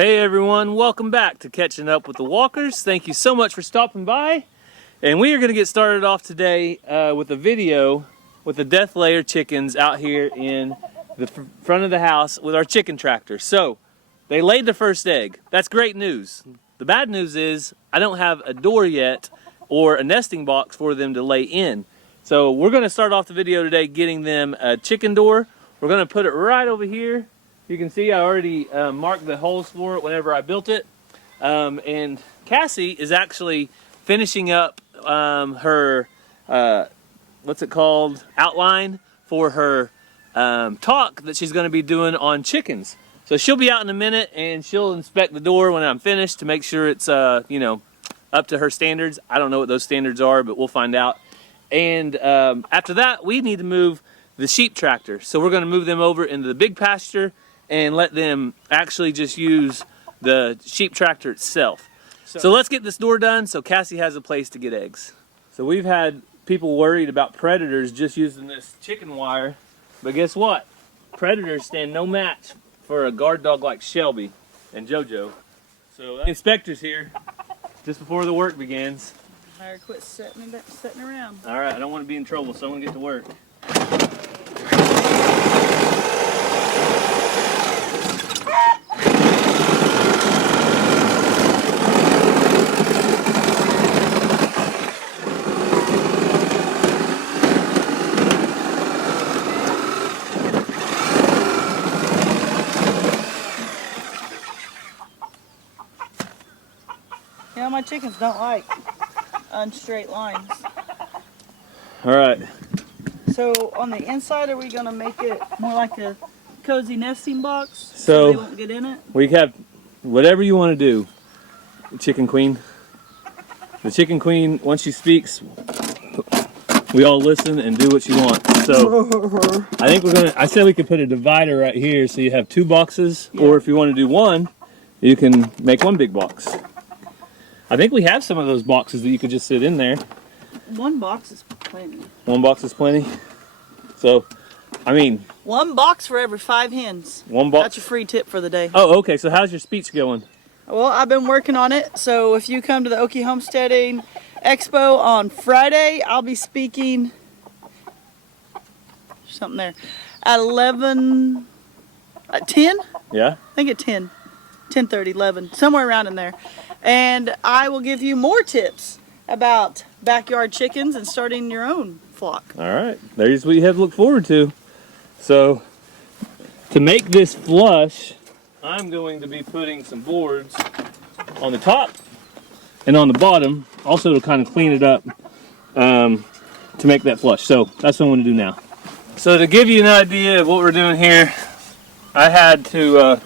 Hey everyone, welcome back to Catching Up with the Walkers. Thank you so much for stopping by. And we are going to get started off today with a video with the death layer chickens out here in the front of the house with our chicken tractor. So, they laid the first egg. That's great news. The bad news is I don't have a door yet or a nesting box for them to lay in. So we're going to start off the video today getting them a chicken door. We're going to put it right over here. You can see I already marked the holes for it whenever I built it. And Cassie is actually finishing up her, what's it called, outline for her talk that she's going to be doing on chickens. So she'll be out in a minute and she'll inspect the door when I'm finished to make sure it's, you know, up to her standards. I don't know what those standards are, but we'll find out. And after that, we need to move the sheep tractor. So we're going to move them over into the big pasture and let them actually just use the sheep tractor itself. So let's get this door done so Cassie has a place to get eggs. So we've had people worried about predators just using this chicken wire, but guess what? Predators stand no match for a guard dog like Shelby and JoJo. So the inspector's here just before the work begins. I quit sitting around. All right, I don't want to be in trouble, so I'm gonna get to work. You know, my chickens don't like unstraight lines. All right. So on the inside, are we gonna make it more like a cozy nesting box So they won't get in it? we have whatever you want to do, Chicken Queen. The Chicken Queen, once she speaks, we all listen and do what she wants. So I think I said we could put a divider right here so you have two boxes, or if you want to do one, you can make one big box. I think we have some of those boxes that you could just sit in there. One box is plenty. One box is plenty. So, I mean, one box for every 5 hens. One box. That's your free tip for the day. Oh, okay. So how's your speech going? Well, I've been working on it. So if you come to the Okie Homesteading Expo on Friday, I'll be speaking something there at 11, at 10? Yeah. I think at 10, 10:30, 11, somewhere around in there. And I will give you more tips about backyard chickens and starting your own flock. All right, there's what you have to look forward to. So, to make this flush, I'm going to be putting some boards on the top and on the bottom, also to kind of clean it up to make that flush. So, that's what I'm going to do now. So, to give you an idea of what we're doing here, I had to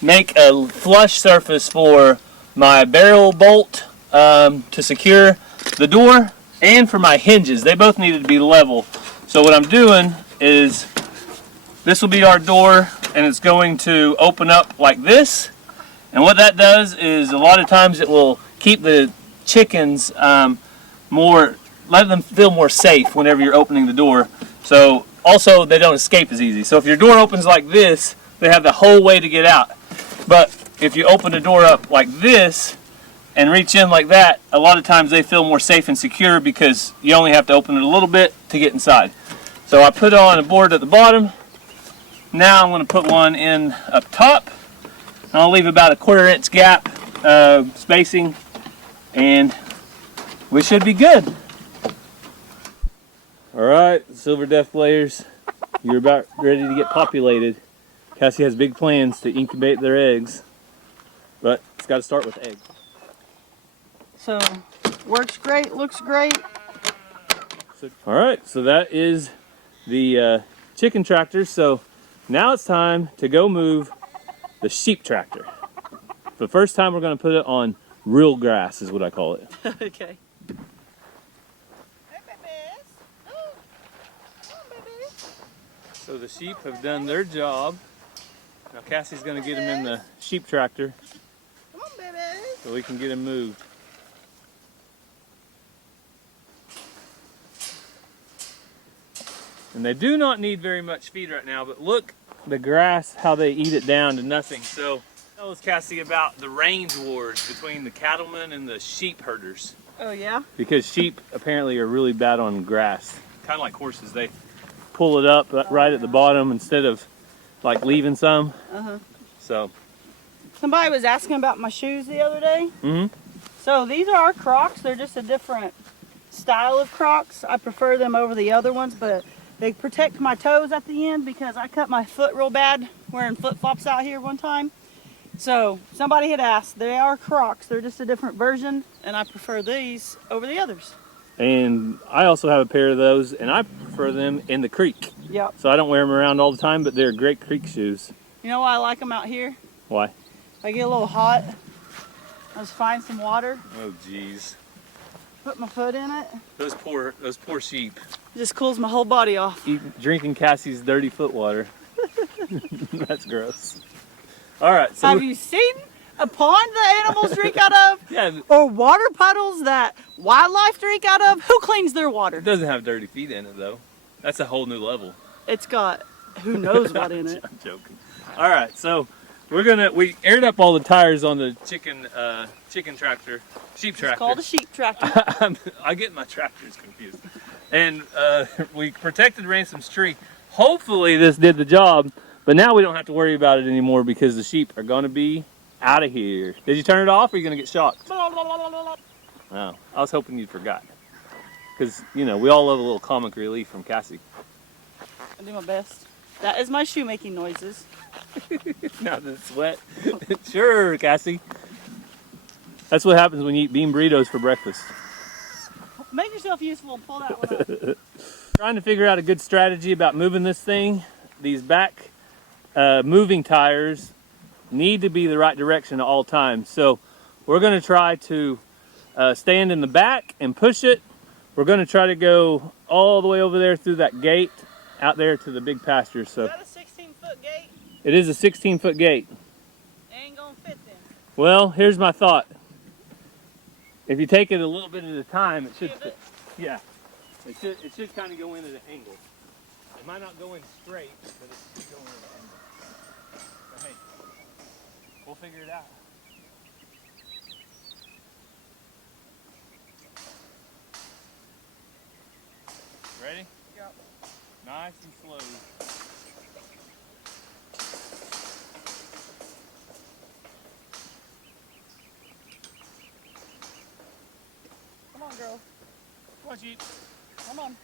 make a flush surface for my barrel bolt to secure the door, and for my hinges. They both needed to be level. So what I'm doing is, this will be our door, and it's going to open up like this. And what that does is, a lot of times it will keep the chickens let them feel more safe whenever you're opening the door. So also they don't escape as easy. So if your door opens like this, they have the whole way to get out. But if you open the door up like this and reach in like that, a lot of times they feel more safe and secure because you only have to open it a little bit to get inside. So I put on a board at the bottom. Now I'm going to put one in up top. I'll leave about a 1/4 inch gap spacing, and we should be good. All right, silver death layers, you're about ready to get populated. Cassie has big plans to incubate their eggs, but it's got to start with eggs. So, works great, looks great. All right, so that is the chicken tractor. So now it's time to go move the sheep tractor. For the first time, we're going to put it on real grass, is what I call it. Okay. So the sheep have done their job. Now Cassie's going to get them in the sheep tractor so we can get them moved. And they do not need very much feed right now, but look the grass, how they eat it down to nothing. So Tell us, Cassie, about the range wars between the cattlemen and the sheep herders. Oh yeah? Because sheep apparently are really bad on grass. Kind of like horses. They pull it up right at the bottom instead of like leaving some. So. Somebody was asking about my shoes the other day. Mm-hmm. So these are our Crocs. They're just a different style of Crocs. I prefer them over the other ones, but they protect my toes at the end because I cut my foot real bad wearing flip-flops out here one time. So somebody had asked, they are Crocs. They're just a different version, and I prefer these over the others. And I also have a pair of those, and I prefer them in the creek. Yep. So I don't wear them around all the time, but they're great creek shoes. You know why I like them out here? Why? If I get a little hot, I just find some water. Oh, geez. Put my foot in it. Those poor sheep. It just cools my whole body off. Drinking Cassie's dirty foot water. That's gross. All right. So have you seen a pond that animals drink out of? Yeah. Or water puddles that wildlife drink out of? Who cleans their water? It doesn't have dirty feet in it, though. That's a whole new level. It's got who knows what in it. I'm joking. All right, so we aired up all the tires on the chicken tractor, sheep tractor. It's called a sheep tractor. I get my tractors confused. And we protected Ransom's tree. Hopefully this did the job, but now we don't have to worry about it anymore because the sheep are going to be out of here. Did you turn it off or are you going to get shocked? Oh, I was hoping you'd forgot. Because, you know, we all love a little comic relief from Cassie. I do my best. That is my shoemaking noises. Now that it's wet. Sure, Cassie. That's what happens when you eat bean burritos for breakfast. Make yourself useful and pull that one up. Trying to figure out a good strategy about moving this thing. These back moving tires need to be the right direction at all times. So we're going to try to stand in the back and push it. We're going to try to go all the way over there through that gate out there to the big pasture. So is that a 16-foot gate? It is a 16-foot gate. It ain't going to fit then. Well, here's my thought. If you take it a little bit at a time, it should fit. Yeah. It should kind of go in at an angle. It might not go in straight, but it should go in at an angle. But hey, we'll figure it out. Ready? Yep. Nice and slow. Come on, girl. Come on, sheep. Come on.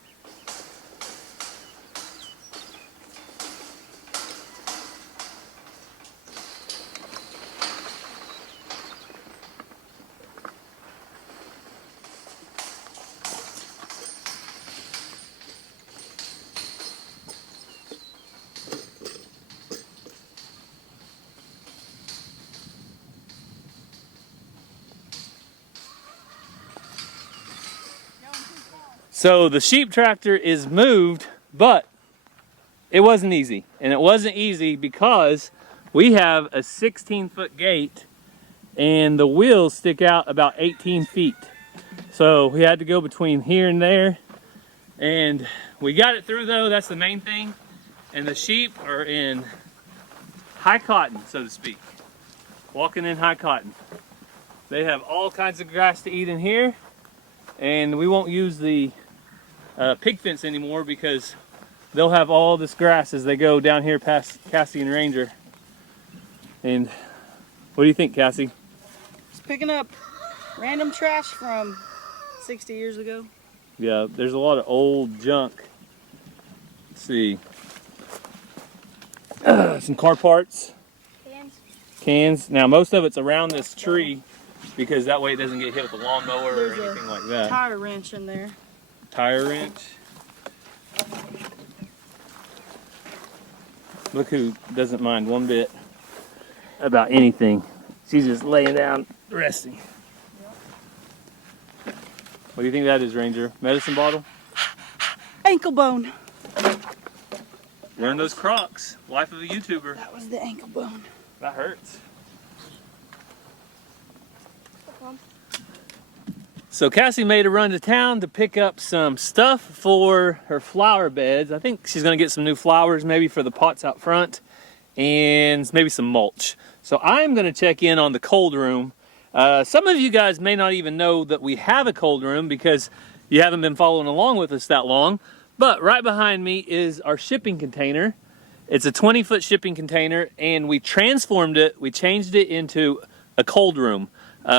So the sheep tractor is moved, but it wasn't easy. And it wasn't easy because we have a 16-foot gate and the wheels stick out about 18 feet. So we had to go between here and there. And we got it through though, that's the main thing. And the sheep are in high cotton, so to speak. Walking in high cotton. They have all kinds of grass to eat in here. And we won't use the pig fence anymore because they'll have all this grass as they go down here past Cassie and Ranger. And what do you think, Cassie? Just picking up random trash from 60 years ago. Yeah, there's a lot of old junk. Let's see. Some car parts. Cans. Now most of it's around this tree because that way it doesn't get hit with a lawnmower or anything like that. Tire wrench in there. Tire wrench. Look who doesn't mind one bit about anything. She's just laying down, resting. What do you think that is, Ranger? Medicine bottle? Ankle bone. Wearing those Crocs. Life of a YouTuber. That was the ankle bone. That hurts. So Cassie made a run to town to pick up some stuff for her flower beds. I think she's gonna get some new flowers maybe for the pots out front. and maybe some mulch. So I'm going to check in on the cold room. Some of you guys may not even know that we have a cold room because you haven't been following along with us that long. But right behind me is our shipping container. It's a 20-foot shipping container, and we transformed it. We changed it into a cold room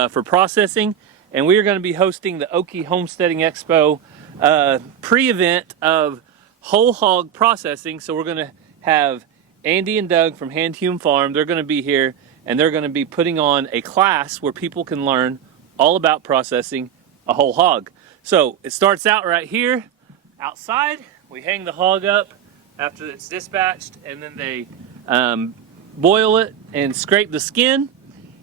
for processing. And we are going to be hosting the Okie Homesteading Expo pre-event of whole hog processing. So we're going to have Andy and Doug from Hand Hewn Farm. They're going to be here, and they're going to be putting on a class where people can learn all about processing a whole hog. So it starts out right here outside. We hang the hog up after it's dispatched, and then they boil it and scrape the skin,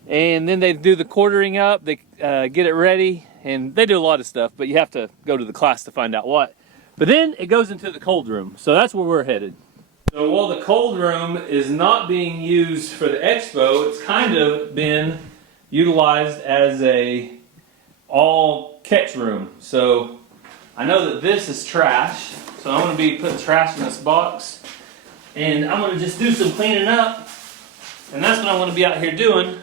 and then they do the quartering up. They get it ready, and they do a lot of stuff, but you have to go to the class to find out what. But then it goes into the cold room, so that's where we're headed. So while the cold room is not being used for the expo, it's kind of been utilized as a all catch room. So I know that this is trash, so I'm going to be putting trash in this box, and I'm going to just do some cleaning up, and that's what I'm going to be out here doing.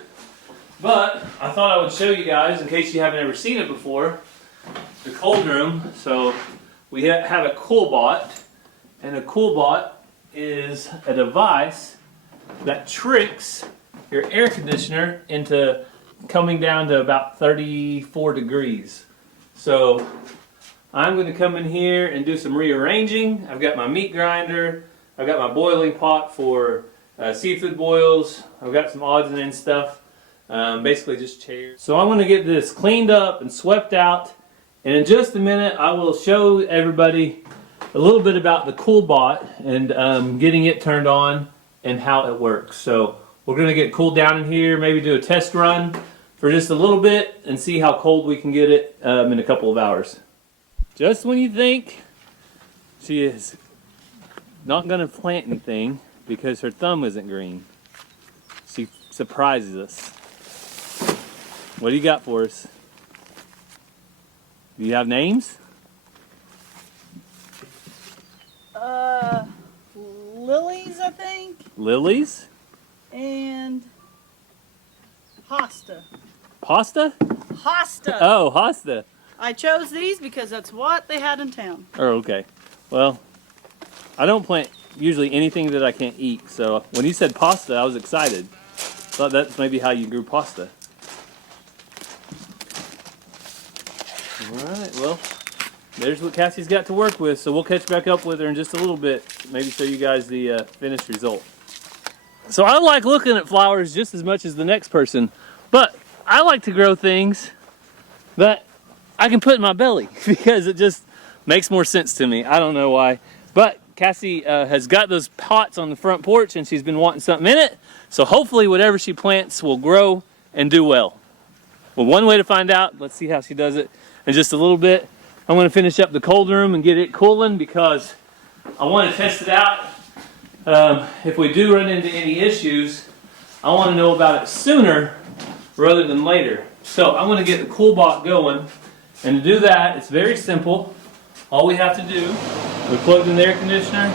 But I thought I would show you guys, in case you haven't ever seen it before, the cold room. So we have a CoolBot, and a CoolBot is a device that tricks your air conditioner into coming down to about 34 degrees. So I'm going to come in here and do some rearranging. I've got my meat grinder, I've got my boiling pot for seafood boils, I've got some odds and ends stuff, basically just chairs. So I'm going to get this cleaned up and swept out, and in just a minute I will show everybody a little bit about the CoolBot and getting it turned on and how it works. So we're going to get cooled down in here, maybe do a test run for just a little bit and see how cold we can get it in a couple of hours. Just when you think she is not going to plant anything because her thumb isn't green, she surprises us. What do you got for us? Do you have names? Lilies, I think. Lilies? And hosta. Pasta? Hosta. Oh, hosta. I chose these because that's what they had in town. Oh, okay. Well, I don't plant usually anything that I can't eat, so when you said pasta, I was excited. Thought that's maybe how you grew pasta. Alright, well, there's what Cassie's got to work with, so we'll catch back up with her in just a little bit, maybe show you guys the finished result. So I like looking at flowers just as much as the next person, but I like to grow things that I can put in my belly because it just makes more sense to me. I don't know why, but Cassie has got those pots on the front porch and she's been wanting something in it, so hopefully whatever she plants will grow and do well. Well, one way to find out, let's see how she does it in just a little bit. I'm going to finish up the cold room and get it cooling because I want to test it out. If we do run into any issues, I want to know about it sooner rather than later. So I'm going to get the CoolBot going, and to do that, it's very simple. All we have to do, we plug in the air conditioner,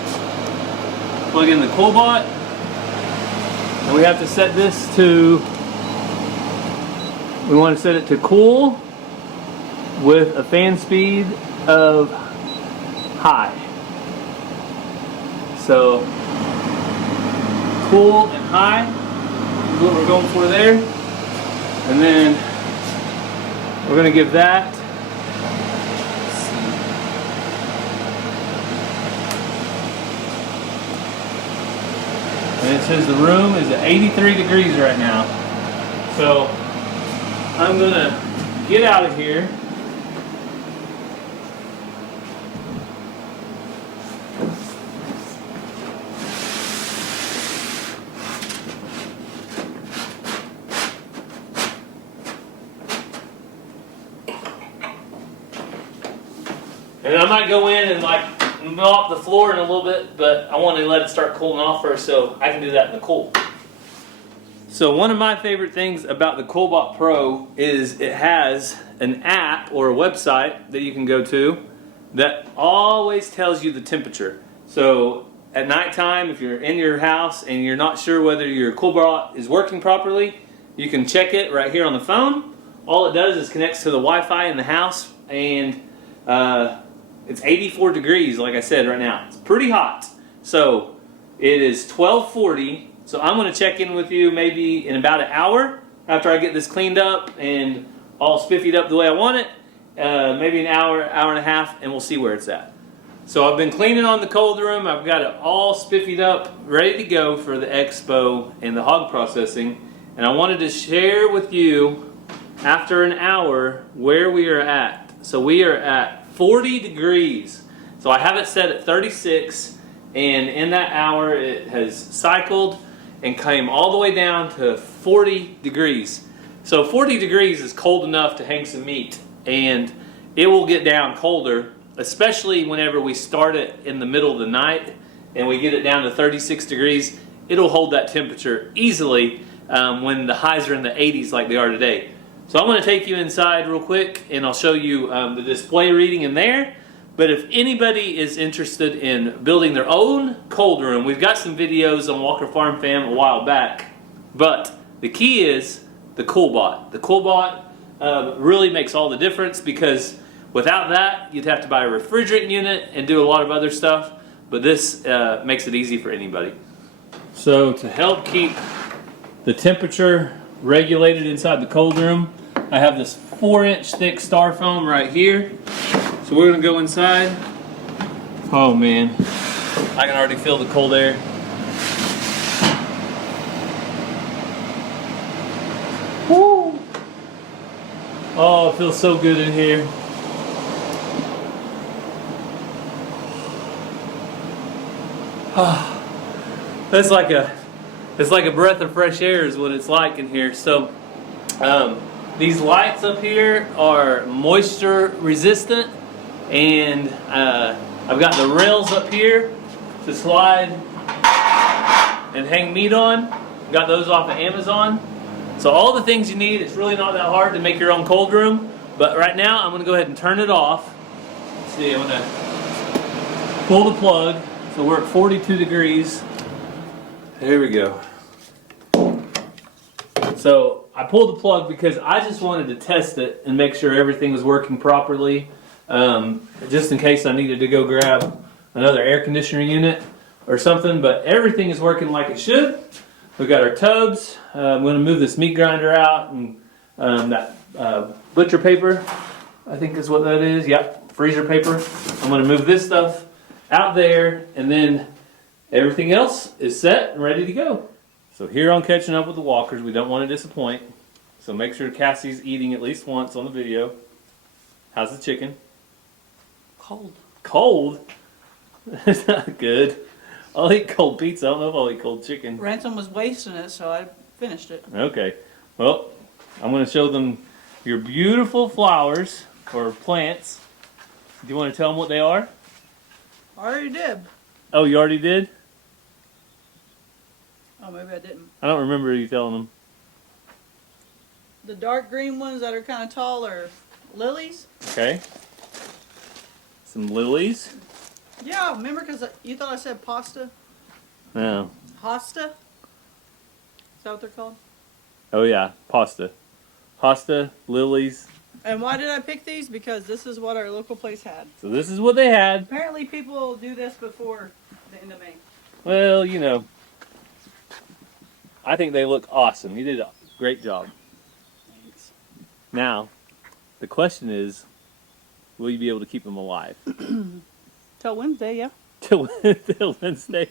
plug in the CoolBot, and we have to set this to, we want to set it to cool with a fan speed of high. So cool and high is what we're going for there. And then we're going to give that, and it says the room is at 83 degrees right now. So I'm going to get out of here. And I might go in and like mop the floor in a little bit, but I want to let it start cooling off first so I can do that in the cool. So one of my favorite things about the CoolBot Pro is it has an app or a website that you can go to that always tells you the temperature. So at nighttime, if you're in your house and you're not sure whether your CoolBot is working properly, you can check it right here on the phone. All it does is connects to the Wi-Fi in the house, and it's 84 degrees, like I said, right now. It's pretty hot. So it is 12:40. So I'm going to check in with you maybe in about an hour after I get this cleaned up and all spiffied up the way I want it. Maybe an hour, hour and a half, and we'll see where it's at. So I've been cleaning on the cold room. I've got it all spiffied up, ready to go for the expo and the hog processing. And I wanted to share with you, after an hour, where we are at. So we are at 40 degrees. So I have it set at 36, and in that hour it has cycled and came all the way down to 40 degrees. So 40 degrees is cold enough to hang some meat, and it will get down colder, especially whenever we start it in the middle of the night and we get it down to 36 degrees. It'll hold that temperature easily when the highs are in the 80s like they are today. So I'm going to take you inside real quick and I'll show you the display reading in there. But if anybody is interested in building their own cold room, we've got some videos on Walker Farm Fam a while back. But the key is the CoolBot. The CoolBot really makes all the difference, because without that, you'd have to buy a refrigerant unit and do a lot of other stuff. But this makes it easy for anybody. So to help keep the temperature regulated inside the cold room, I have this 4-inch thick styrofoam right here. So we're going to go inside. Oh man, I can already feel the cold air. Woo! Oh, it feels so good in here. It's like a breath of fresh air is what it's like in here. So these lights up here are moisture resistant, and I've got the rails up here to slide and hang meat on. Got those off of Amazon. So all the things you need. It's really not that hard to make your own cold room. But right now I'm going to go ahead and turn it off. Let's see, I'm going to pull the plug. So we're at 42 degrees. There we go. So I pulled the plug because I just wanted to test it and make sure everything was working properly. Just in case I needed to go grab another air conditioner unit or something. But everything is working like it should. We've got our tubs. I'm going to move this meat grinder out, and that butcher paper, I think is what that is. Yep, freezer paper. I'm going to move this stuff out there, and then everything else is set and ready to go. So here on Catching Up with the Walkers, we don't want to disappoint. So make sure Cassie's eating at least once on the video. How's the chicken? Cold. Cold? That's not good. I'll eat cold pizza. I don't know if I'll eat cold chicken. Ransom was wasting it, so I finished it. Okay. Well, I'm going to show them your beautiful flowers or plants. Do you want to tell them what they are? I already did. Oh, you already did? Oh, maybe I didn't. I don't remember you telling them. The dark green ones that are kind of tall are lilies. Okay. Some lilies. Yeah, remember because you thought I said pasta? No. Hosta? Is that what they're called? Oh yeah, pasta. Hosta, lilies. And why did I pick these? Because this is what our local place had. So this is what they had. Apparently people do this before the end of May. Well, you know, I think they look awesome. You did a great job. Thanks. Now, the question is, will you be able to keep them alive? Till Wednesday, yeah. Till Wednesday.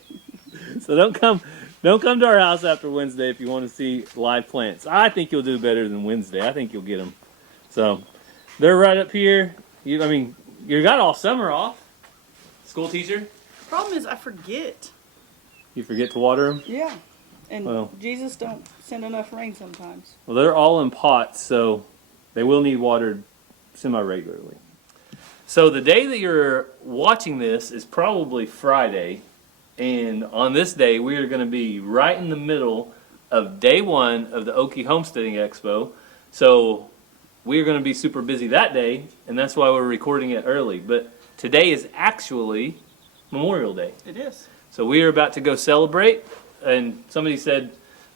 So don't come to our house after Wednesday if you want to see live plants. I think you'll do better than Wednesday. I think you'll get them. So they're right up here. You got all summer off. School teacher. Problem is I forget. You forget to water them? Yeah. And Well. Jesus don't send enough rain sometimes. Well, they're all in pots, so they will need watered semi-regularly. So the day that you're watching this is probably Friday, and on this day we are going to be right in the middle of day one of the Okie Homesteading Expo. So we are going to be super busy that day, and that's why we're recording it early. But today is actually Memorial Day. It is. So we are about to go celebrate, and somebody said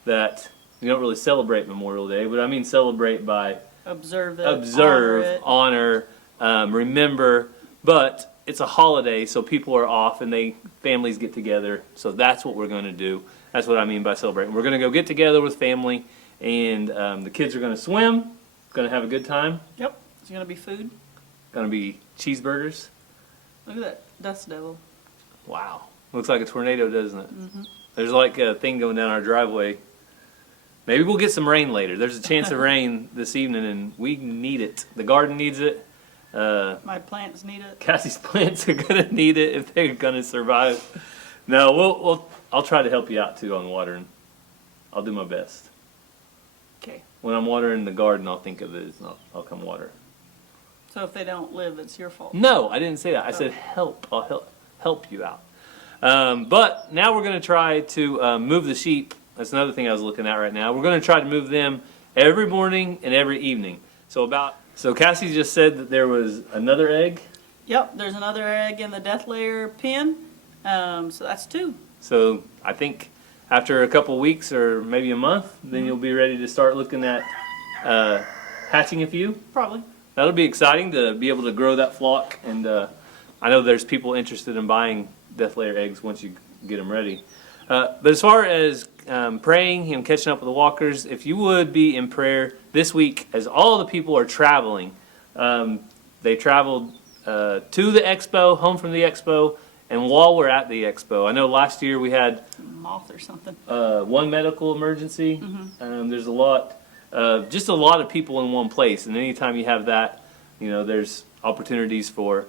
that we don't really celebrate Memorial Day, but I mean celebrate by Observe it. honor, remember, but it's a holiday, so people are off and families get together. So that's what we're going to do. That's what I mean by celebrating. We're going to go get together with family, and the kids are going to swim, going to have a good time. Yep. It's going to be food. Going to be cheeseburgers. Look at that dust devil. Wow. Looks like a tornado, doesn't it? Mm-hmm. There's like a thing going down our driveway. Maybe we'll get some rain later. There's a chance of rain this evening, and we need it. The garden needs it. My plants need it. Cassie's plants are gonna need it if they're gonna survive. No, I'll try to help you out too on watering. I'll do my best. Okay. When I'm watering the garden, I'll think of it and I'll come water. So if they don't live, it's your fault. No, I didn't say that. I said help. I'll help you out. But now we're gonna try to move the sheep. That's another thing I was looking at right now. We're going to try to move them every morning and every evening. So Cassie just said that there was another egg. Yep, there's another egg in the death layer pen. So that's 2. So I think after a couple weeks or maybe a month, then you'll be ready to start looking at hatching a few. Probably. That'll be exciting to be able to grow that flock. And I know there's people interested in buying death layer eggs once you get them ready. But as far as praying and catching up with the walkers, if you would be in prayer this week as all the people are traveling. They traveled to the expo, home from the expo, and while we're at the expo. I know last year we had moth or something. One medical emergency. Mm-hmm. There's just a lot of people in one place, and anytime you have that, there's opportunities for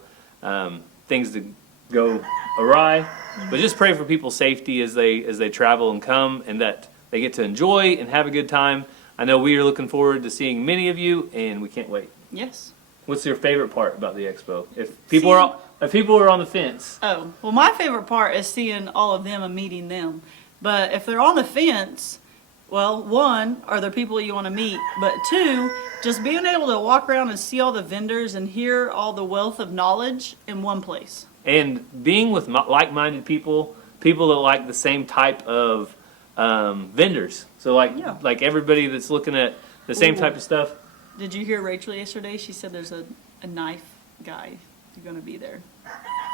things to go awry. But just pray for people's safety as they travel and come, and that they get to enjoy and have a good time. I know we are looking forward to seeing many of you, and we can't wait. Yes. What's your favorite part about the expo? If people are on the fence. Oh, well, my favorite part is seeing all of them and meeting them. But if they're on the fence, well, 1, are there people you want to meet? But 2, just being able to walk around and see all the vendors and hear all the wealth of knowledge in one place. And being with like-minded people that like the same type of vendors. So like everybody that's looking at the same type of stuff. Did you hear Rachel yesterday? She said there's a knife guy going to be there.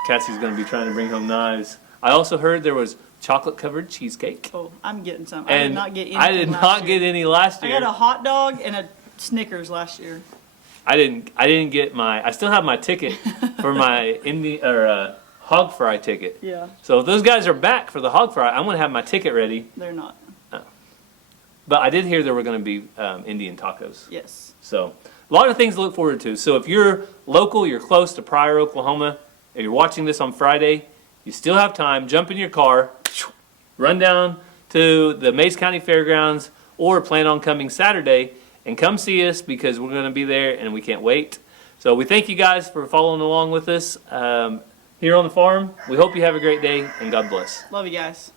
Cassie's going to be trying to bring home knives. I also heard there was chocolate-covered cheesecake. Oh, I'm getting some. I did not get any last year. I got a hot dog and a Snickers last year. I didn't get I still have my ticket for my hog fry ticket. Yeah. So if those guys are back for the hog fry, I'm going to have my ticket ready. They're not. But I did hear there were going to be Indian tacos. Yes. So a lot of things to look forward to. So if you're local, you're close to Pryor, Oklahoma, if you're watching this on Friday, you still have time. Jump in your car, run down to the Mays County Fairgrounds, or plan on coming Saturday and come see us because we're going to be there and we can't wait. So we thank you guys for following along with us here on the farm. We hope you have a great day and God bless. Love you guys.